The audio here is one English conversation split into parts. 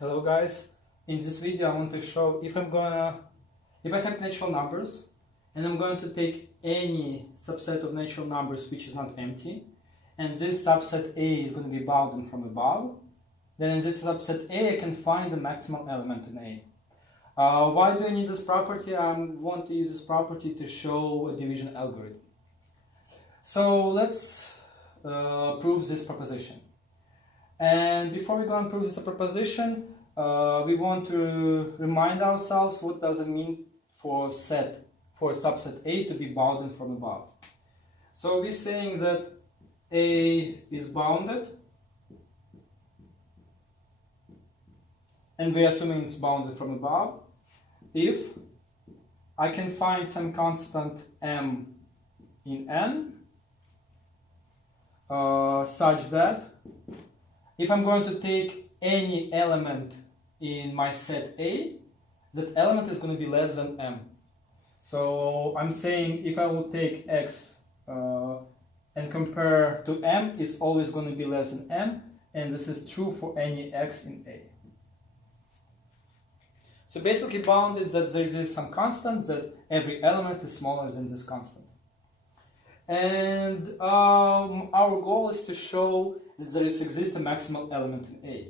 Hello guys, in this video I want to show if I have natural numbers and I'm going to take any subset of natural numbers which is not empty, and this subset A is going to be bounded from above, then in this subset A I can find the maximal element in A. Why do I need this property? I want to use this property to show a division algorithm. So let's prove this proposition. And before we go and prove this proposition, we want to remind ourselves what does it mean for subset A to be bounded from above. So we're saying that A is bounded, and we're assuming it's bounded from above, if I can find some constant m in N such that if I'm going to take any element in my set A, that element is going to be less than m. So I'm saying if I will take x and compare to m, it's always going to be less than m, and this is true for any x in A. So basically bounded that there exists some constant, that every element is smaller than this constant. And our goal is to show that there exists a maximal element in A.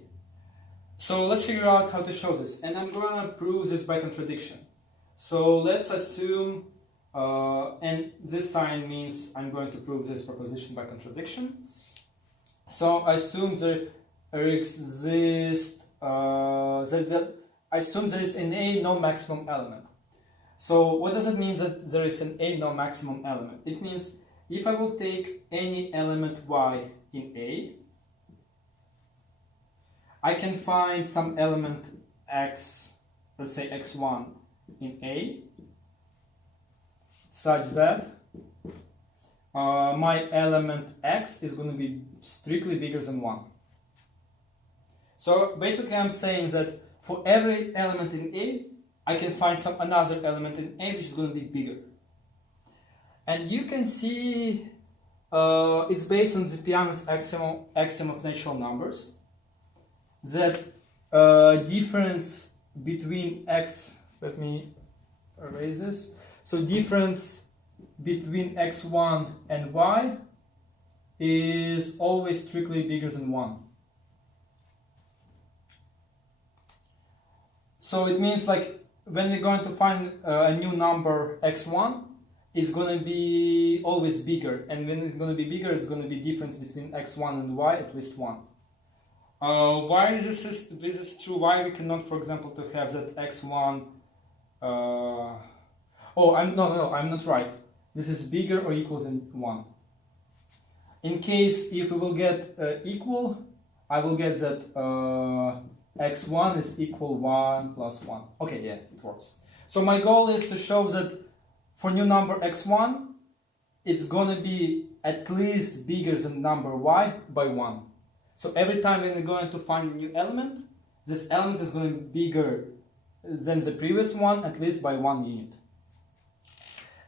So let's figure out how to show this. And I'm going to prove this by contradiction. So let's assume, and this sign means I'm going to prove this proposition by contradiction. So I assume there exists, I assume there is in A no maximum element. So what does it mean that there is an A no maximum element? It means if I will take any element y in A, I can find some element x, let's say x1 in A, such that my element x is going to be strictly bigger than 1. So basically I'm saying that for every element in A, I can find another element in A which is going to be bigger. And you can see it's based on the Peano's axiom of natural numbers, that difference between x, let me erase this, so difference between x1 and y is always strictly bigger than 1. So it means like when we're going to find a new number x1, it's going to be always bigger, and when it's going to be bigger, it's going to be difference between x1 and y at least 1. Why this is true? Why we cannot, for example, to have that x1? I'm not right. This is bigger or equal than 1. In case if we will get equal, I will get that x1 is equal 1 plus 1. Okay, yeah, it works. So my goal is to show that for new number x1, it's going to be at least bigger than number y by 1. So every time when we're going to find a new element, this element is going to be bigger than the previous one, at least by 1 unit.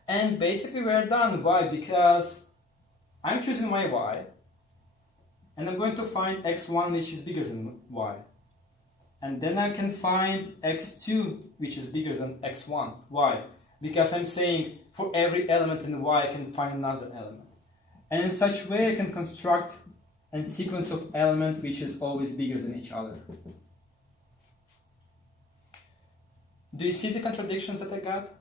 And basically we're done. Why? Because I'm choosing my y, and I'm going to find x1 which is bigger than y. And then I can find x2 which is bigger than x1. Why? Because I'm saying for every element in y I can find another element. And in such way I can construct a sequence of elements which is always bigger than each other. Do you see the contradictions that I got?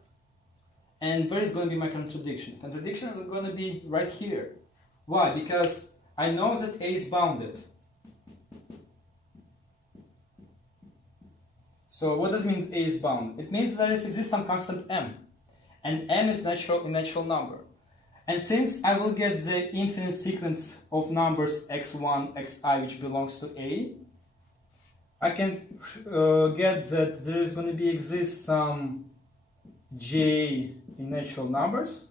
And where is going to be my contradiction? Contradiction is going to be right here. Why? Because I know that A is bounded. So what does it mean A is bounded? It means there exists some constant m, and m is a natural number. And since I will get the infinite sequence of numbers x1, xi which belongs to A, I can get that there is going to exist some j in natural numbers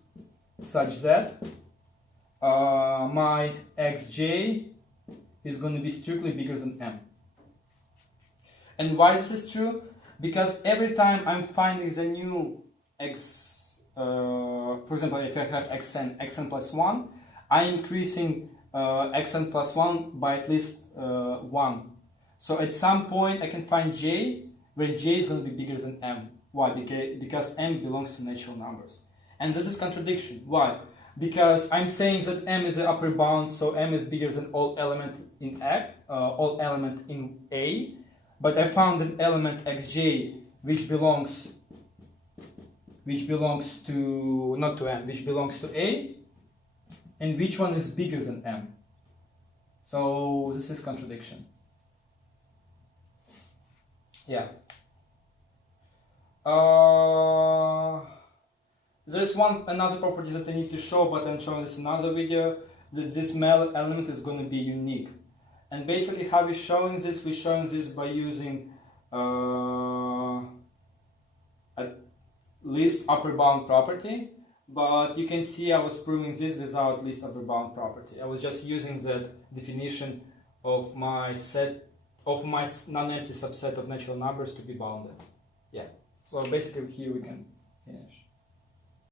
such that my xj is going to be strictly bigger than m. And why this is true? Because every time I'm finding the new x, for example, if I have xn plus 1, I'm increasing xn plus 1 by at least 1. So at some point I can find j where j is going to be bigger than m. Why? Because m belongs to natural numbers. And this is contradiction. Why? Because I'm saying that m is the upper bound, so m is bigger than all element in A, but I found an element xj which belongs to, not to m, which belongs to A, and which one is bigger than m. So this is contradiction. Yeah. There's another property that I need to show, but I'm showing this in another video, that this male element is going to be unique. And basically how we're showing this? We're showing this by using a least upper bound property, but you can see I was proving this without least upper bound property. I was just using that definition of my non-empty subset of natural numbers to be bounded. Yeah, so basically here we can finish.